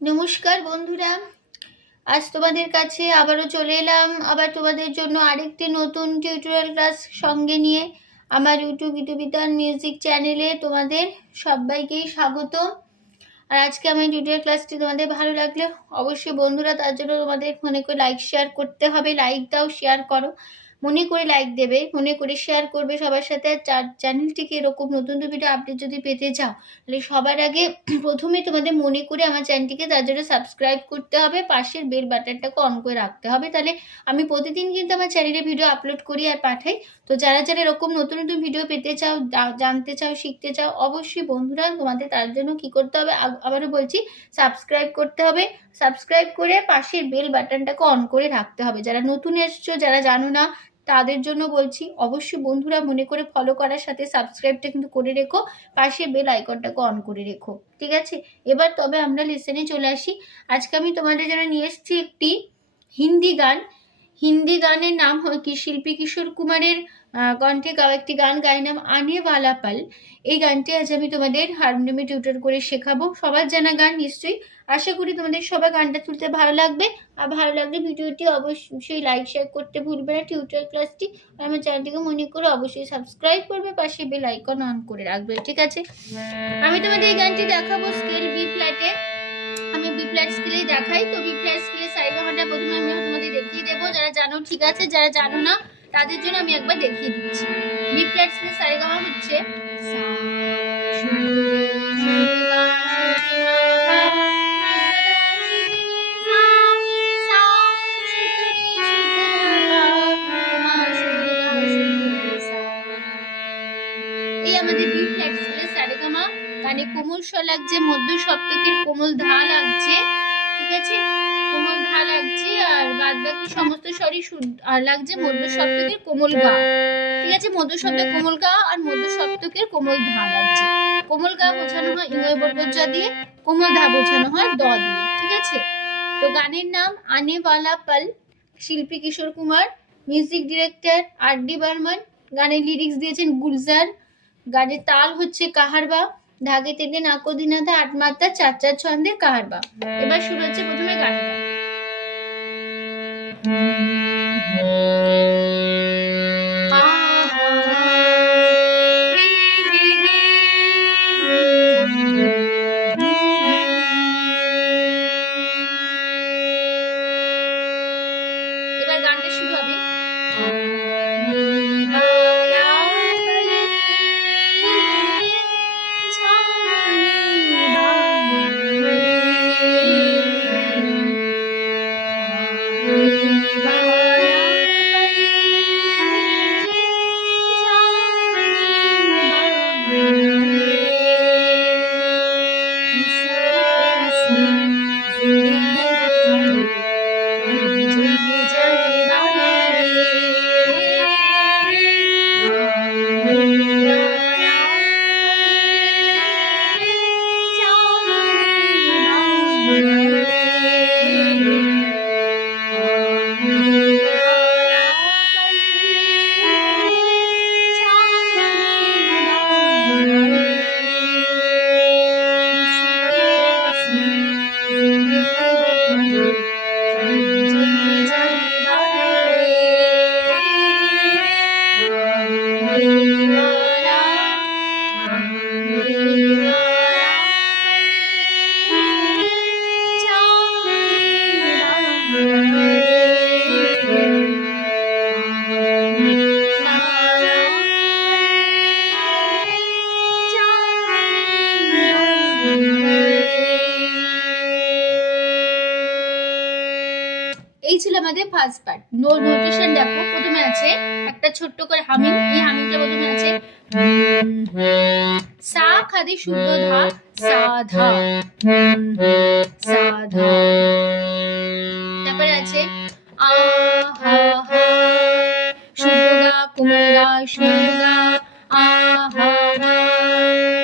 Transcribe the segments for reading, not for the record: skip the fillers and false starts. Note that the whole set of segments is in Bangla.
নমস্কার বন্ধুরা, আজ তোমাদের কাছে আবারও চলে এলাম আবার তোমাদের জন্য আরেকটি নতুন টিউটোরিয়াল ক্লাস সঙ্গে নিয়ে। আমার ইউটিউব বিতান মিউজিক চ্যানেলে তোমাদের সবাইকেই স্বাগত। আর আজকে আমার টিউটোরিয়াল ক্লাসটি তোমাদের ভালো লাগলে অবশ্যই বন্ধুরা তার জন্য তোমাদের মনে করে লাইক শেয়ার করতে হবে। লাইক দাও, শেয়ার করো, মনে করে লাইক দেবে, মনে করে শেয়ার করবে সবার সাথে। আর চ্যানেলটিকে এরকম নতুন ভিডিও আপডেট যদি পেতে চাও তাহলে সবার আগে প্রথমে তোমাদের মনে করে আমার চ্যানেলটিকে তার জন্য সাবস্ক্রাইব করতে হবে, পাশের বেল বাটনটাকে অন করে রাখতে হবে। তাহলে আমি প্রতিদিন কিন্তু আমার চ্যানেলে ভিডিও আপলোড করি আর পাঠাই। তো যারা যারা এরকম নতুন নতুন ভিডিও পেতে চাও, জানতে চাও, শিখতে চাও, অবশ্যই বন্ধুরা তোমাদের তার জন্য কি করতে হবে আবারও বলছি, সাবস্ক্রাইব করতে হবে। সাবস্ক্রাইব করে পাশের বেল বাটনটাকে অন করে রাখতে হবে। যারা নতুন এসছো, যারা জানো না তাদের জন্য বলছি, অবশ্যই বন্ধুরা মনে করে ফলো করার সাথে সাবস্ক্রাইবটা কিন্তু করে রেখো, পাশে বেল আইকনটাকে অন করে রেখো, ঠিক আছে? এবার তবে আমরা লেসনে চলে আসি। আজকে আমি তোমাদের জন্য নিয়ে এসেছি একটি হিন্দি গান। হিন্দি গানের নাম কি শিল্পী কিশোর কুমারের কণ্ঠে গাওয়া একটি গান, গায়ের নাম আনে ওয়ালা পল। এই গানটি আজ আমি তোমাদের হারমোনিয়ামে টিউটর করে শেখাবো। সবার জানা গান নিশ্চয়ই। আশা করি তোমাদের সবার গানটা তুলতে ভালো লাগবে। আর ভালো লাগলে ভিডিওটি অবশ্যই লাইক শেয়ার করতে ভুলবে না। টিউটোরিয়াল ক্লাসটি আমার চ্যানেলটিকে মনে করে অবশ্যই সাবস্ক্রাইব করবে, পাশে বেল আইকন অন করে রাখবে, ঠিক আছে? আমি তোমাদের এই গানটি দেখাবো স্কেল বি ফ্ল্যাটে। আমি বি ফ্ল্যাট স্কেলেই দেখাই। তো বি ফ্ল্যাট স্কেলে সারেগামাটা প্রথমে আমি তোমাদের দেখিয়ে দেবো। যারা জানো ঠিক আছে, যারা জানো না তাদের জন্য আমি একবার দেখিয়ে দিচ্ছি। বি ফ্ল্যাট স্কেলে সারেগামা হচ্ছে আমাদের বি ফ্ল্যাট স্কেলে সারেগামা। গানে কোমল স্বর লাগছে, মধ্য সপ্তকের কোমল ধা লাগছে, ঠিক আছে? কোমল ধা লাগছে, আর বাদ বাকি সমস্ত স্বরই আর লাগছে মধ্য সপ্তকের কোমল গা, ঠিক আছে? মধ্য শব্দের কোমল গা আর মধ্য সপ্তকের কোমল ধা লাগছে। কোমল গা বোঝানো হয় ইঙ্গয় বর্গজা দিয়ে, কোমল ধা বোঝানো হয় দ দিয়ে, ঠিক আছে? তো গানের নাম আনে ওয়ালা পল, শিল্পী Kishore Kumar, music director R D. Burman, গানের লিরিক্স দিয়েছেন গুলজার। গানের তাল হচ্ছে কাহারবা, ধাগে তেতে নাকদিনাথা, আট মাত্রা, চার চার ছন্দের কাহারবা। এবার শুরু হচ্ছে প্রথমে গানটা। এবার গানটা শুরু হবে। এই ছিল আমাদের ফার্স্ট পার্ট। নোটেশন দেখো, প্রথমে আছে একটা ছোট্ট করে হামিং। এই হামিংটা প্রথমে আছে সা খাদি শুদ্ধ ধা, সা ধা, সা ধা। তারপরে আছে আ হা হা, শুদ্ধ গা, কোমল গা, শুদ্ধ গা, আ হা হা।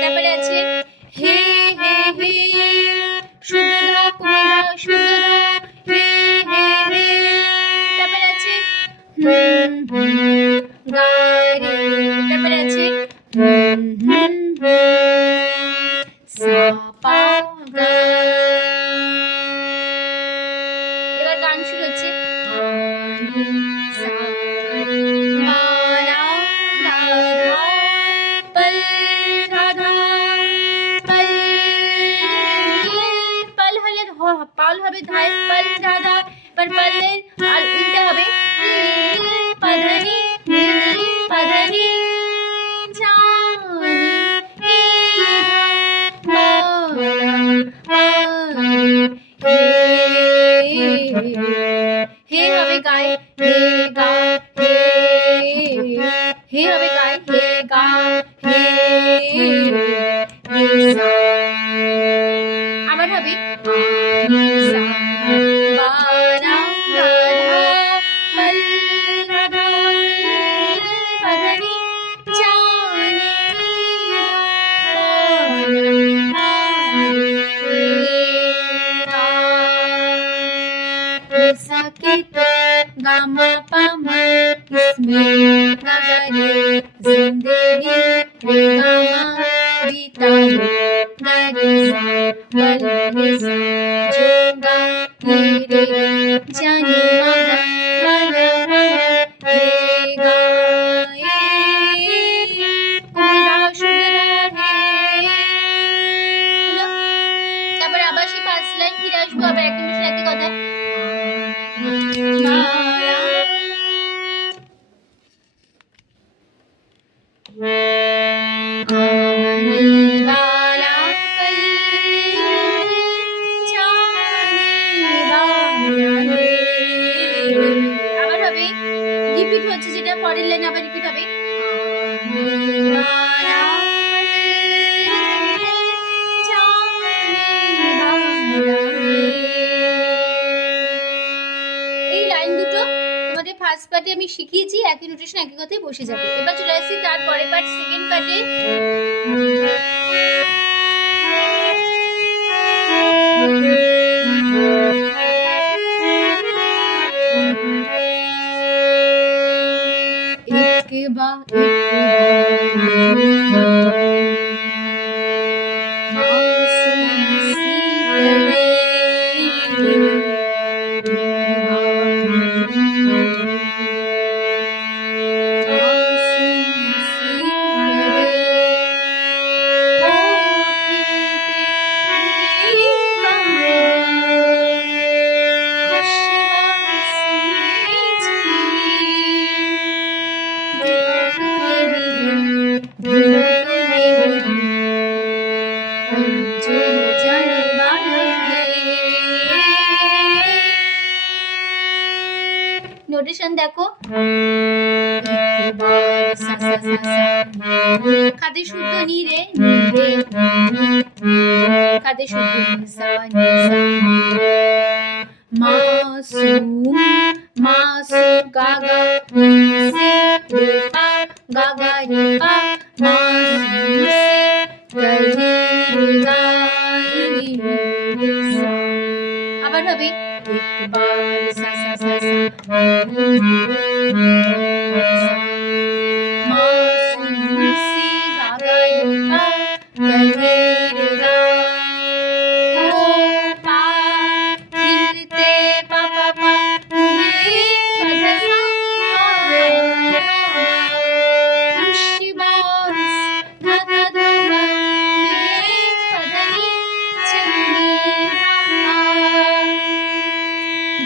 তারপরে আছে হে হে হে, শুদ্ধ ধা, কোমল ধা, শুদ্ধ ধা, হে হে হে। তারপরে আছে গা রে। তারপরে আছে সা পা গা। হবে ধায় পাল ধাধা, এবার পালের আর উল্টা হবে পাধানি পাধানি জানি হে হবে গায় হে গা হে হে হবে গায় হে গা হে আবার হবে गामा पामा इसमें गगरे जिंदगी रे गामा बीता गरे सा बल रे सा जोगा रे जाने मगा मगा हे गा তারপর আবার সেই 5 লাইন ফিরে আসবো আবার একই মিশে একই কথা আবার হবে রিপিট হচ্ছে যেটা পরের লাইন আবার রিপিট হবে এই লাইন দুটো তোমাদের ফার্স্ট পার্টে আমি শিখিয়েছি একই নোটেশন একই কথাই বসে যাবে এবার চলে আসছি তারপরে পার্ট সেকেন্ড পার্টে নোটেশন দেখো খাদে শুদ্ধ নি রে খাদে শুদ্ধ নি সা নি সা মাসুম মাসুম গাগা সে রে পা গাগা রে পা মাসুম সে গরে গা রে সা আবার হবে একবার সা সা সা সা মাসুম সে গাগা রে পা গরে গা ও পা খিলতে পা পা পা রে পা সা খুশি বাস ধা ধা ধা রে পা নি চন্নি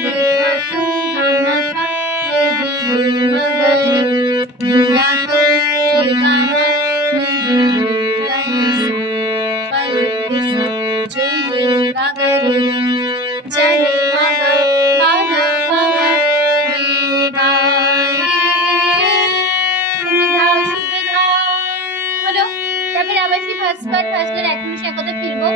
देखा तो गामा पा मगरे दिया तो गामा पल सा जो ये गागरे जाने मगा बाधा बाबा रे गाए सुधा सुधा বলো তারপরে আবার সেই ফার্স্ট পার্ট এক মিশে এক কথা ফিরবো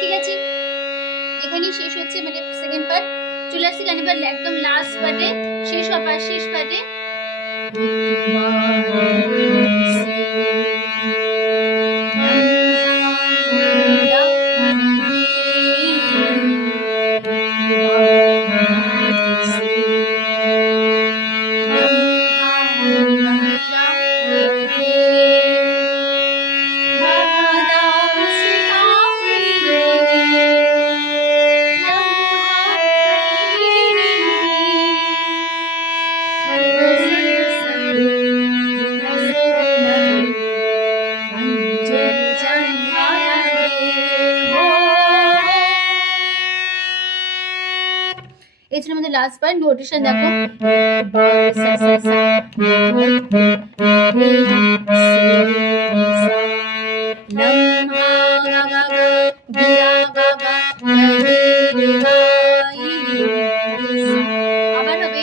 ঠিক আছে এখানেই শেষ হচ্ছে মানে সেকেন্ড পার্ট চলে আসছি গান এবার একদম লাস্ট পার্টে শেষ পার্টে লাস্ট বার নোটেশন দেখো আবার হবে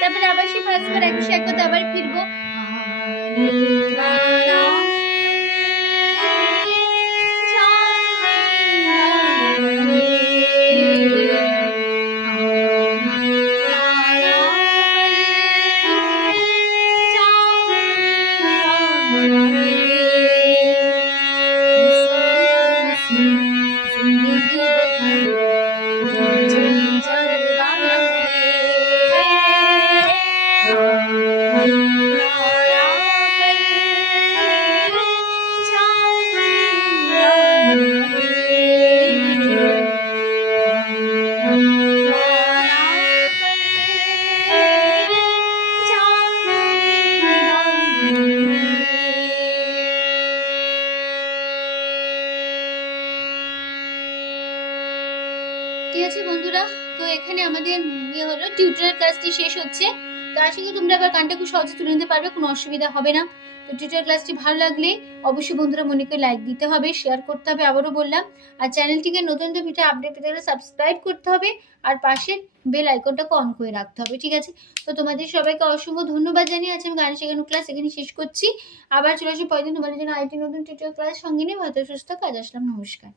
তারপরে আবার সেই ফার্স্টবার একশো এক কথা আবার ফিরবো ঠিক আছে বন্ধুরা, তো এখানে আমাদের ইয়ে হলো টিউটোরিয়াল ক্লাসটি শেষ হচ্ছে। তো আশা করি তোমরা আবার গানটা খুব সহজে তুলে নিতে পারবে, কোনো অসুবিধা হবে না। তো টিউটোরিয়াল ক্লাসটি ভালো লাগলে অবশ্যই বন্ধুরা মনে করে লাইক দিতে হবে, শেয়ার করতে হবে, আবারও বললাম। আর চ্যানেলটিকে নতুন নতুন ভিডিও আপডেট পেতে গেলে সাবস্ক্রাইব করতে হবে, আর পাশের বেল আইকনটাকে অন করে রাখতে হবে, ঠিক আছে? তো তোমাদের সবাইকে অসংখ্য ধন্যবাদ জানিয়ে আছে আমি গান শেখানো ক্লাস এখানে শেষ করছি। আবার চলে আসি পরের দিন তোমাদের জন্য আরেকটি নতুন টিউটোরিয়াল ক্লাস সঙ্গে নিয়ে ভালো সুস্থ কাজ আসলাম। নমস্কার।